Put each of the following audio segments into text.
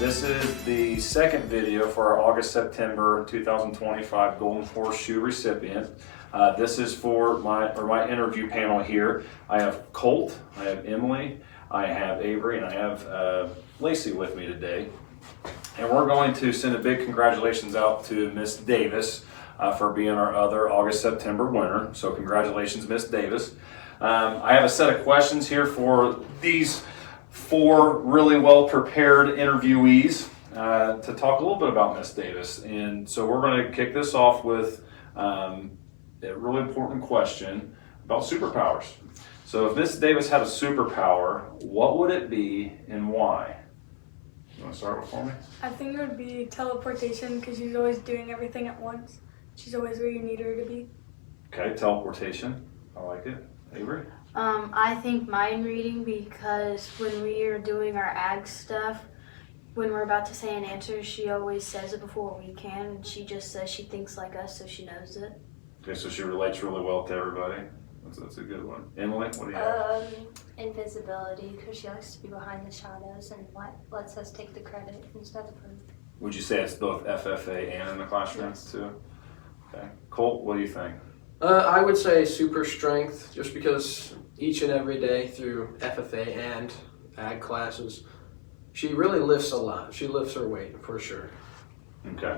This is the second video for our August-September 2025 Golden Horseshoe recipient. This is for my interview panel here. I have Colt, I have Emily, I have Avery, and I have Lacey with me today. And we're going to send a big congratulations out to Miss Davis for being our other August-September winner. So congratulations, Miss Davis. I have a set of questions here for these four really well-prepared interviewees to talk a little bit about Miss Davis. And so we're going to kick this off with a really important question about superpowers. So if Miss Davis had a superpower, what would it be and why? You want to start with for me? I think it would be teleportation because she's always doing everything at once. She's always where you need her to be. Okay, teleportation. I like it. Avery? I think mind reading because when we are doing our ag stuff, when we're about to say an answer, she always says it before we can, and she just says she thinks like us, so she knows it. Okay, so she relates really well to everybody. That's a good one. Emily, what do you have? Invisibility, because she likes to be behind the shadows and lets us take the credit instead of her. Would you say it's both FFA and in the classroom Yes. too? Okay. Colt, what do you think? I would say super strength, just because each and every day through FFA and ag classes, she really lifts a lot. She lifts her weight for sure. Okay.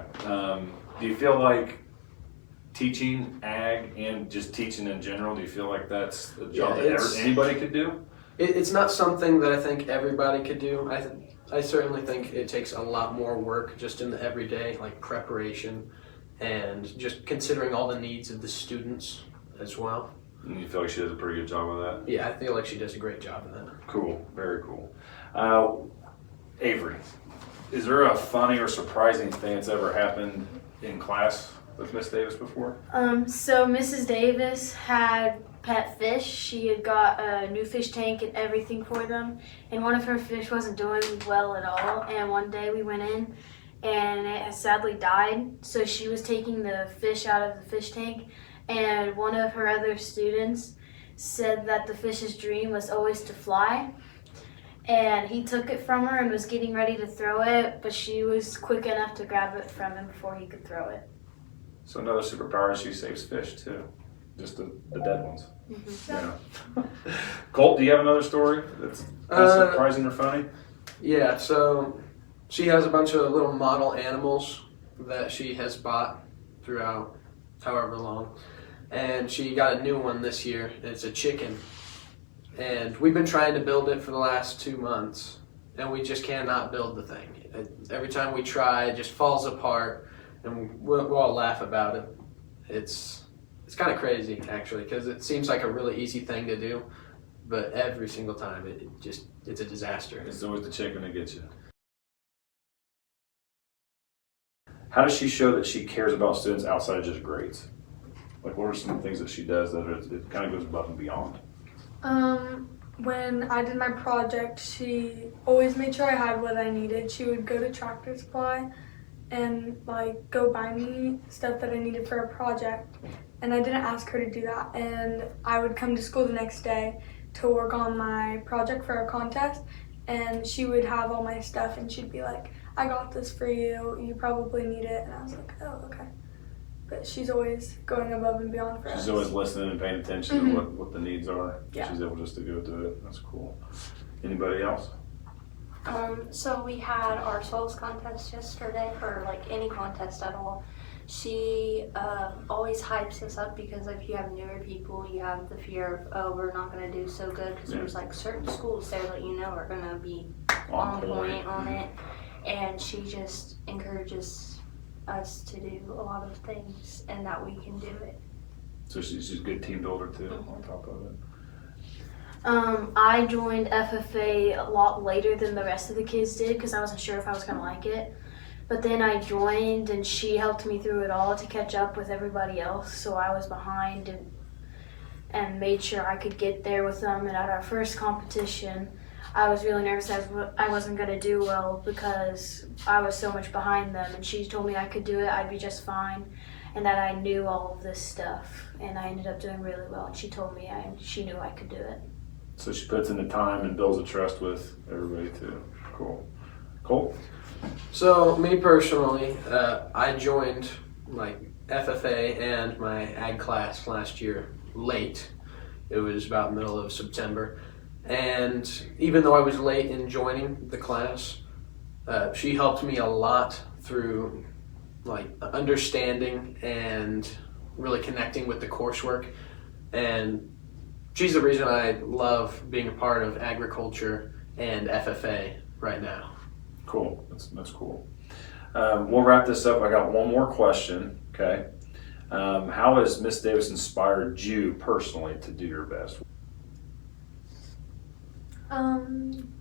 Do you feel like teaching ag and just teaching in general, do you feel like that's a job that anybody could do? It's not something that I think everybody could do. I certainly think it takes a lot more work just in the everyday, like preparation and just considering all the needs of the students as well. And you feel like she does a pretty good job of that? Yeah, I feel like she does a great job of that. Cool, very cool. Avery, is there a funny or surprising thing that's ever happened in class with Miss Davis before? So Mrs. Davis had pet fish. She had got a new fish tank and everything for them, and one of her fish wasn't doing well at all, and one day we went in and it had sadly died, so she was taking the fish out of the fish tank, and one of her other students said that the fish's dream was always to fly, and he took it from her and was getting ready to throw it, but she was quick enough to grab it from him before he could throw it. So another superpower is she saves fish too, just the dead ones. Yeah. Colt, do you have another story that's surprising or funny? Yeah, so she has a bunch of little model animals that she has bought throughout however long. And she got a new one this year. It's a chicken. And we've been trying to build it for the last 2 months. And we just cannot build the thing. Every time we try, it just falls apart. And we'll all laugh about it. It's kind of crazy, actually, because it seems like a really easy thing to do. But every single time, it's a disaster. It's always the chicken that gets you. How does she show that she cares about students outside of just grades? Like, what are some things that she does that it kind of goes above and beyond? When I did my project, she always made sure I had what I needed. She would go to Tractor Supply and go buy me stuff that I needed for a project. And I didn't ask her to do that. And I would come to school the next day to work on my project for a contest. And she would have all my stuff and she'd be like, I got this for you. You probably need it. And I was like, oh, okay. But she's always going above and beyond for us. She's always listening and paying attention to what the needs are. Yeah. She's able just to go do it. That's cool. Anybody else? So we had our souls contest yesterday, or any contest at all. She always hypes us up because if you have newer people, you have the fear of, oh, we're not going to do so good because there's certain schools there that are going to be on point on it. And she just encourages us to do a lot of things and that we can do it. So she's a good team builder too, on top of it. I joined FFA a lot later than the rest of the kids did because I wasn't sure if I was going to like it. But then I joined and she helped me through it all to catch up with everybody else. So I was behind and made sure I could get there with them. And at our first competition, I was really nervous I wasn't going to do well because I was so much behind them. And she told me I could do it, I'd be just fine, and that I knew all of this stuff. And I ended up doing really well. And she told me she knew I could do it. So she puts in the time and builds a trust with everybody too. Cool. Cool. So me personally, I joined like FFA and my ag class last year late. It was about middle of September, and even though I was late in joining the class, she helped me a lot through like understanding and really connecting with the coursework, and she's the reason I love being a part of agriculture and FFA right now. Cool. That's cool. We'll wrap this up. I got one more question. Okay. How has Miss Davis inspired you personally to do your best?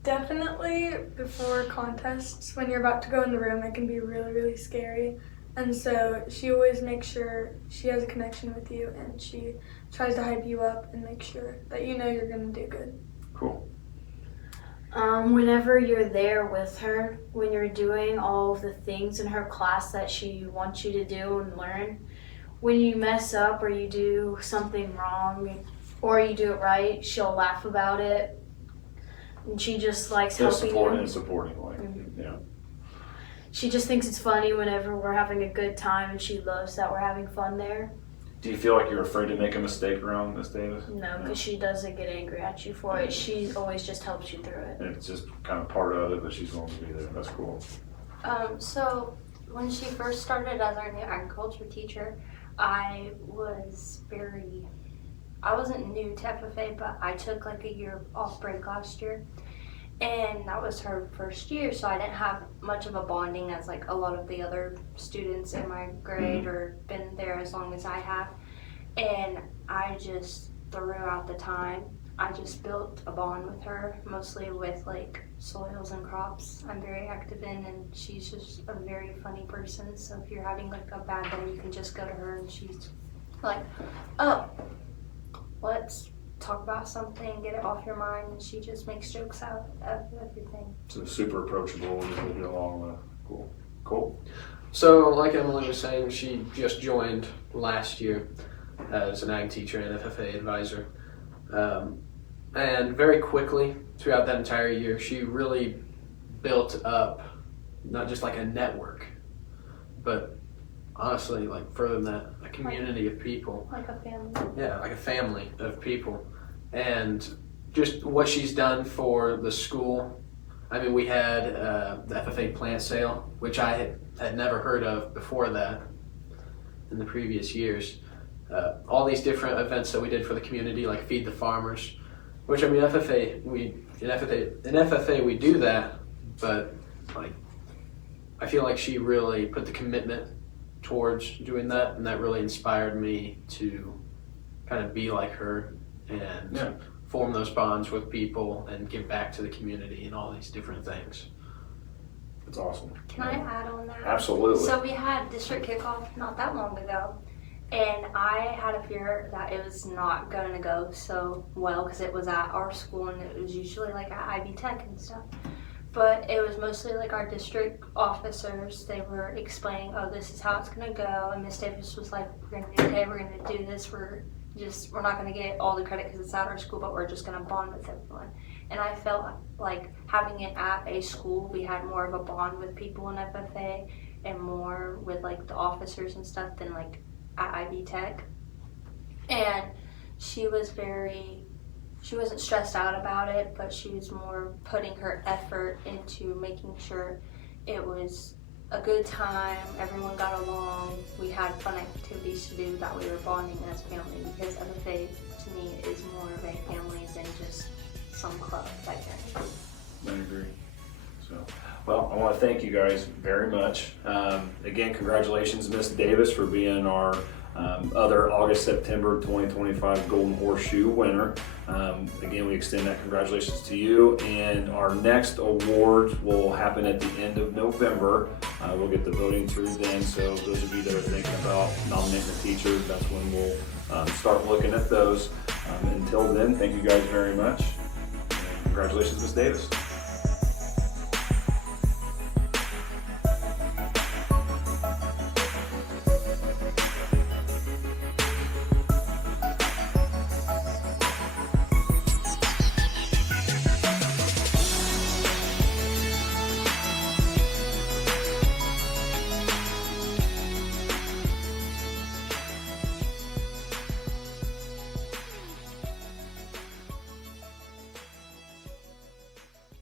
Definitely before contests, when you're about to go in the room, it can be really, really scary. And so she always makes sure she has a connection with you, and she tries to hype you up and make sure that you know you're going to do good. Cool. Whenever you're there with her, when you're doing all of the things in her class that she wants you to do and learn, when you mess up or you do something wrong or you do it right, she'll laugh about it. And she just likes helping you. Supporting, like, yeah. She just thinks it's funny whenever we're having a good time, and she loves that we're having fun there. Do you feel like you're afraid to make a mistake around Miss Davis? No, because she doesn't get angry at you for it. She always just helps you through it. It's just kind of part of it, but she's willing to be there. That's cool. So when she first started as our new agriculture teacher, I wasn't new to FFA, but I took like a year off break last year. And that was her first year, so I didn't have much of a bonding as like a lot of the other students in my grade or been there as long as I have. And I just, throughout the time, I just built a bond with her, mostly with like soils and crops I'm very active in, and she's just a very funny person. So if you're having like a bad day, you can just go to her and she's like, oh, let's talk about something, get it off your mind, and she just makes jokes out of everything. So super approachable and we'll get along with. Cool. So like Emily was saying, she just joined last year as an ag teacher and FFA advisor. And very quickly throughout that entire year, she really built up not just like a network, but honestly, like further than that, a community of people. Like a family. Yeah, like a family of people. And just what she's done for the school. I mean, we had the FFA plant sale, which I had never heard of before that in the previous years. All these different events that we did for the community, like Feed the Farmers, which I mean, in FFA we do that, but like I feel like she really put the commitment towards doing that, and that really inspired me to kind of be like her and form those bonds with people and give back to the community and all these different things. That's awesome. Can I add on that? Absolutely. So we had district kickoff not that long ago, and I had a fear that it was not going to go so well because it was at our school and it was usually like at IB Tech and stuff. But it was mostly like our district officers. They were explaining, oh, this is how it's going to go. And Miss Davis was like, we're going to do okay, we're going to do this. We're not going to get all the credit because it's at our school, but we're just going to bond with everyone. And I felt like having it at a school, we had more of a bond with people in FFA and more with like the officers and stuff than like at IB Tech. And she wasn't stressed out about it, but she was more putting her effort into making sure it was a good time, everyone got along, we had fun activities to do, that we were bonding as family, because FFA to me is more of a family than just some club that I agree. So, well, I want to thank you guys very much. Again, congratulations, Miss Davis, for being our other August-September 2025 Golden Horseshoe winner. Again, we extend that congratulations to you, and our next awards will happen at the end of November. We'll get the voting through then, so those of you that are thinking about nominating a teacher, that's when we'll start looking at those. Until then, thank you guys very much. Congratulations, Miss Davis.